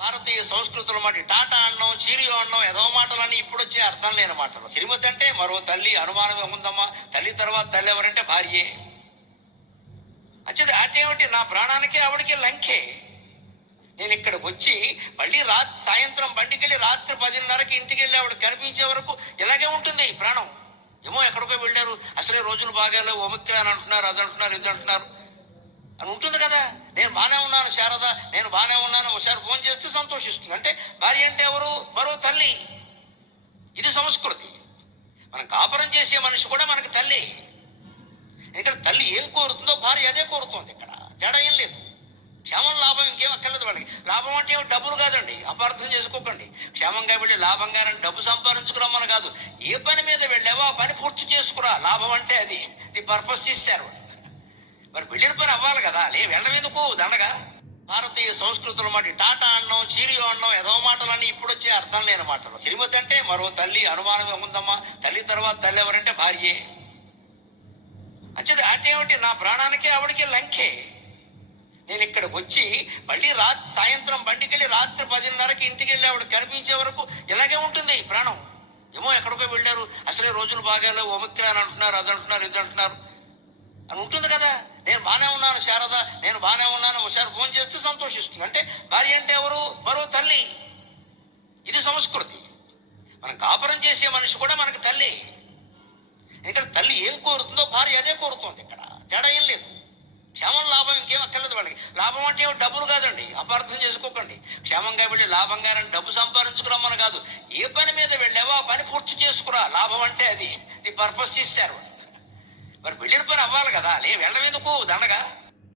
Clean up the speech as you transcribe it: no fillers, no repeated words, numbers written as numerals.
భారతీయ సంస్కృతుల మాట టాటా అన్నం, చీరియో అన్నం, ఎదవ మాటలన్నీ ఇప్పుడు వచ్చే అర్థం లేని మాటలు. శ్రీమతి అంటే మరో తల్లి, అనుమానమే ఉందమ్మా. తల్లి తర్వాత తల్లి ఎవరంటే భార్యే. వచ్చేది అటేమిటి, నా ప్రాణానికి ఆవిడకి లంకే. నేను ఇక్కడికి వచ్చి మళ్ళీ సాయంత్రం బండికెళ్ళి రాత్రి 10:30కి ఇంటికి వెళ్ళి ఆవిడ కనిపించే వరకు ఇలాగే ఉంటుంది ప్రాణం. ఏమో ఎక్కడికో వెళ్ళారు, అసలే రోజులు బాగాలేవు, ఒమిక్రాన్ అంటున్నారు, అది అంటున్నారు, ఇది అంటున్నారు అని ఉంటుంది కదా. నేను బాగానే ఉన్నాను శారద, నేను బాగానే ఉన్నాను, ఒకసారి ఫోన్ చేస్తే సంతోషిస్తుంది. అంటే భార్య అంటే ఎవరు? మరో తల్లి. ఇది సంస్కృతి. మనం కాపురం చేసే మనిషి కూడా మనకి తల్లి. ఇక్కడ తల్లి ఏం కోరుతుందో భార్య అదే కోరుతుంది. ఇక్కడ తేడా ఏం లేదు. క్షేమం లాభం ఇంకేం అక్కర్లేదు వాళ్ళకి. లాభం అంటే డబ్బులు కాదండి, అపార్థం చేసుకోకండి. క్షేమంగా వెళ్ళి లాభంగానే డబ్బు సంపాదించుకురమ్మని కాదు. ఏ పని మీద వెళ్ళావో ఆ పని పూర్తి చేసుకురా. లాభం అంటే అది. ది పర్పస్ ఇస్తారు. మరి వెళ్ళిన పని అవ్వాలి కదా, వెళ్ళడం ఎందుకు దండగా. భారతీయ సంస్కృతుల మాట టాటా అన్నం, చీరియో అన్నం, ఎదవ మాటలన్నీ ఇప్పుడు వచ్చే అర్థం లేని మాటలు. శ్రీమతి అంటే మరో తల్లి, అనుమానమే ఉందమ్మా. తల్లి తర్వాత తల్లి ఎవరంటే భార్యే. వచ్చేది అటేమిటి, నా ప్రాణానికి ఆవిడకి లంకే. నేను ఇక్కడికి వచ్చి మళ్ళీ సాయంత్రం బండికెళ్ళి రాత్రి 10:30కి ఇంటికి వెళ్ళి ఆవిడ కనిపించే వరకు ఇలాగే ఉంటుంది ప్రాణం. ఏమో ఎక్కడికో వెళ్ళారు, అసలే రోజులు బాగాలేవు, ఒమిక్రాన్ అంటున్నారు, అది అంటున్నారు, ఇది అంటున్నారు అని ఉంటుంది కదా. నేను బాగానే ఉన్నాను శారద, నేను బాగానే ఉన్నాను, ఒకసారి ఫోన్ చేస్తే సంతోషిస్తుంది. అంటే భార్య అంటే ఎవరు? మరో తల్లి. ఇది సంస్కృతి. మనం కాపురం చేసే మనిషి కూడా మనకి తల్లి. ఇక్కడ తల్లి ఏం కోరుతుందో భార్య అదే కోరుతుంది. ఇక్కడ తేడా ఏం లేదు. క్షేమం లాభం ఇంకేం అక్కర్లేదు వాళ్ళకి. లాభం అంటే డబ్బులు కాదండి, అపార్థం చేసుకోకండి. క్షేమంగా వెళ్ళి లాభంగానే డబ్బు సంపాదించుకురమ్మని కాదు. ఏ పని మీద వెళ్ళావో ఆ పని పూర్తి చేసుకురా. లాభం అంటే అది. ది పర్పస్ ఇస్తారు. మరి వెళ్ళిన పని అవ్వాలి కదా, వెళ్ళడం ఎందుకు దండగా.